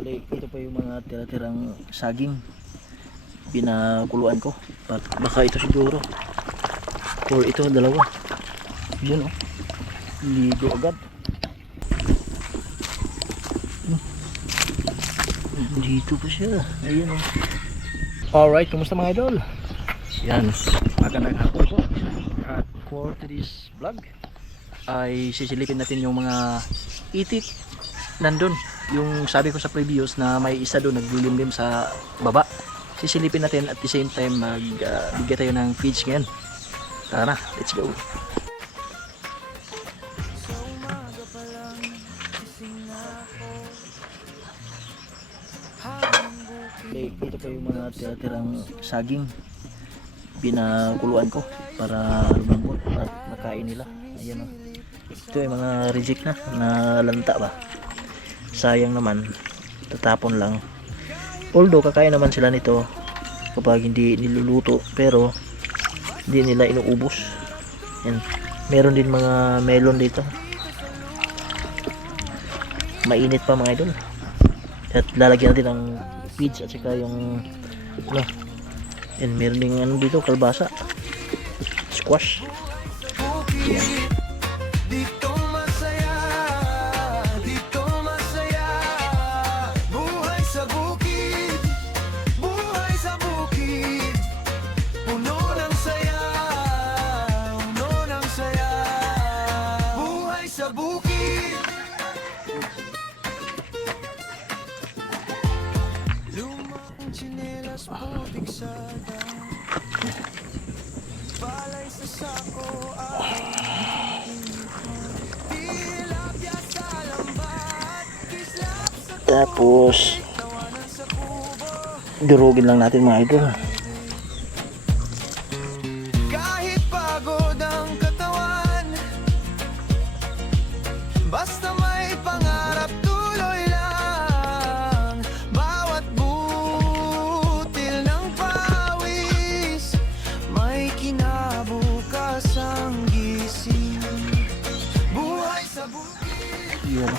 Bali, ito pa yung mga tira-tirang saging pinakuluan ko. Baka ito siguro. Or ito, dalawa. Yun oh. Ligo agad. Dito pa siya. Ayun oh. Alright, kumusta mga idol? Yan, magandang hapon po. At for today's vlog ay sisilipin natin yung mga itik nandun. Yung sabi ko sa previous na may isa doon naglilimlim sa baba. Sisilipin natin at the same time magbigay tayo ng feeds ngayon. Tara, let's go. Ito pa yung mga tira-tirang saging pinakuluan ko para lumambot at makain nila. Ayan o. Ito yung mga reject na lanta ba. Sayang naman, tatapon lang. Although kakain naman sila nito kapag hindi niluluto, pero hindi nila inuubos. Yan. Meron din mga melon dito. Mainit pa mga idol. At lalagyan natin ng feeds at saka yung ano. Yan, meron din ano dito, kalbasa. Squash. Yan. Tapos durugin lang natin mga idol. Kahit pagod ang katawan, basta may pangarap, tuloy lang. Bawat butil ng pawis, may kinabukasang gising. Buhay sa bukid. Yan.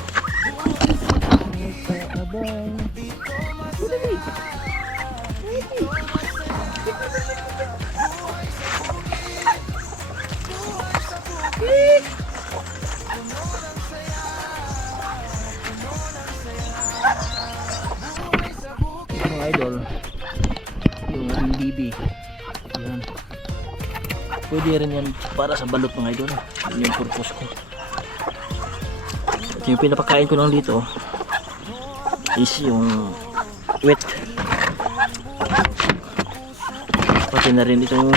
Mga idol, yung ating BB. Yan. Pwede rin yan para sa balot mga idol. Yun yung purpose ko. At yung pinapakain ko lang dito is yung wet. Pati na rin itong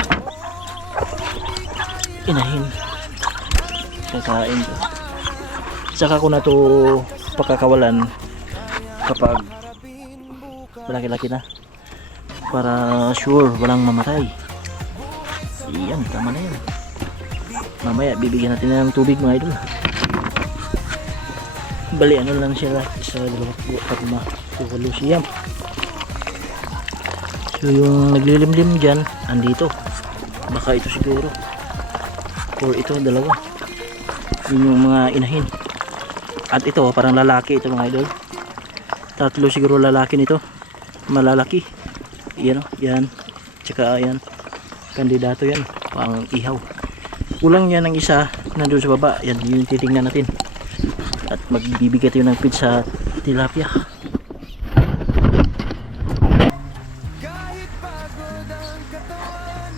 inahin. Kakain ko. Saka ko na to pakakawalan kapag malaki-laki na para sure walang mamatay. Iyan, tama na yan. Mamaya bibigyan natin ng tubig mga idol. Bali ano lang siya sa 2 siyam. So yung naglilimlim dyan andito, baka ito siguro or ito, dalawa. Yun yung mga inahin. At ito parang lalaki ito mga idol. 3 siguro lalaki nito, malalaki. Yan o, yan. Tsaka yan, kandidato yan, pang ihaw. Kulang yan ng isa nandun sa baba. Yan yung titingnan natin. At magbibigay tayo ng feed sa tilapia. Kahit pagod ang katawan,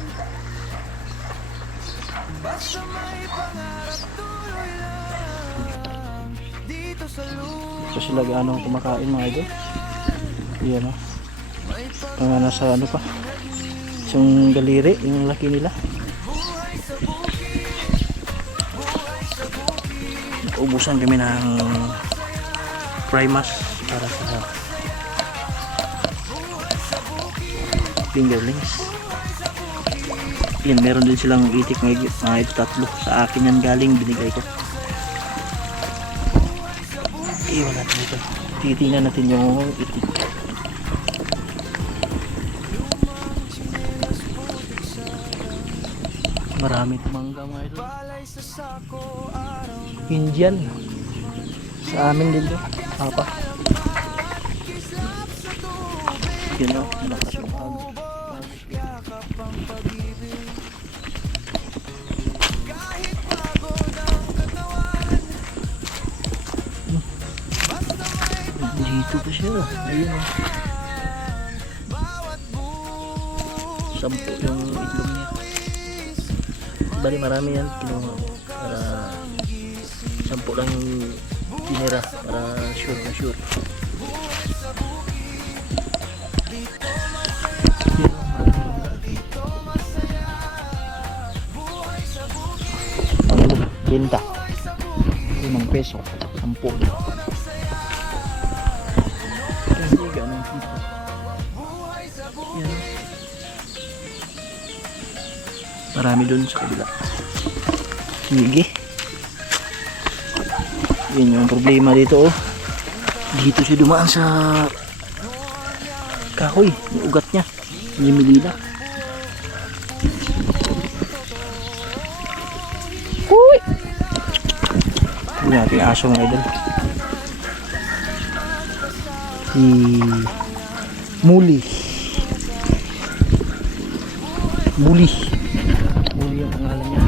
basta may pangarap, tuloy lang. Dito sa lupa, So sila gaano kumakain mga idol. Yan o. Mga nasa ano pa, isang daliri yung laki nila. Ubusan kami ng primas para sa fingerlings. Yan, meron din silang itik mga ito, 3 sa akin yan galing, binigay ko. Iwan natin ito, titingnan natin yung itik. Marami mangga mga ito. Indian. Sa amin din doon. Apa? Yun o, malakas yung agos. Yakap ang pag-ibig. Kahit pagod ang katawan, basta may Dito pa siya. Ayun o. bawat buhay 10 yung itlog niya. Bali marami yan. Kinuha ko. Para 10 lang yung tinira. Para sure na sure. Benta 5 peso 10 kasi ganun dito. Yan. Marami dun sa kabila. Sige, yun yung problema dito oh. Dito siya dumaan sa kahoy, yung ugat nya nimilila. Huy! Yung ating aso mga idol. Si Muli. Muli. Muli ang pangalan niya.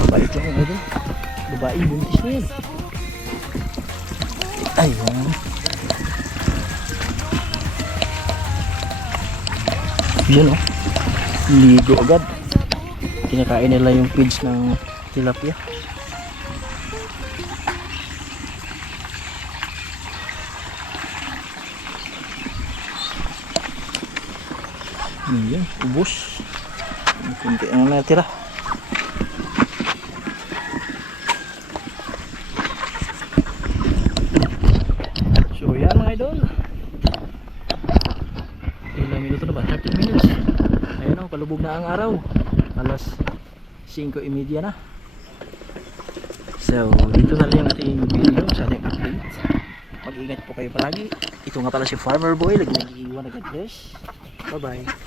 Babae ito mga idol. Babae, buntis na yan. Ayun. Yun oh. Ligo agad. Kinakain nila yung feeds ng tilapia. Yan, ubos. Kunti ang natira. So yan mga idol. Ilang minuto na ba? 30 minutes. Ayun o, palubog na ang araw. Alas 5:30 na. So, dito na lang yung ating video sa ating update. Mag-ingat po kayo palagi. Ito nga pala si Farmer Boy. Lagi nag-iiwan na God bless. Bye bye.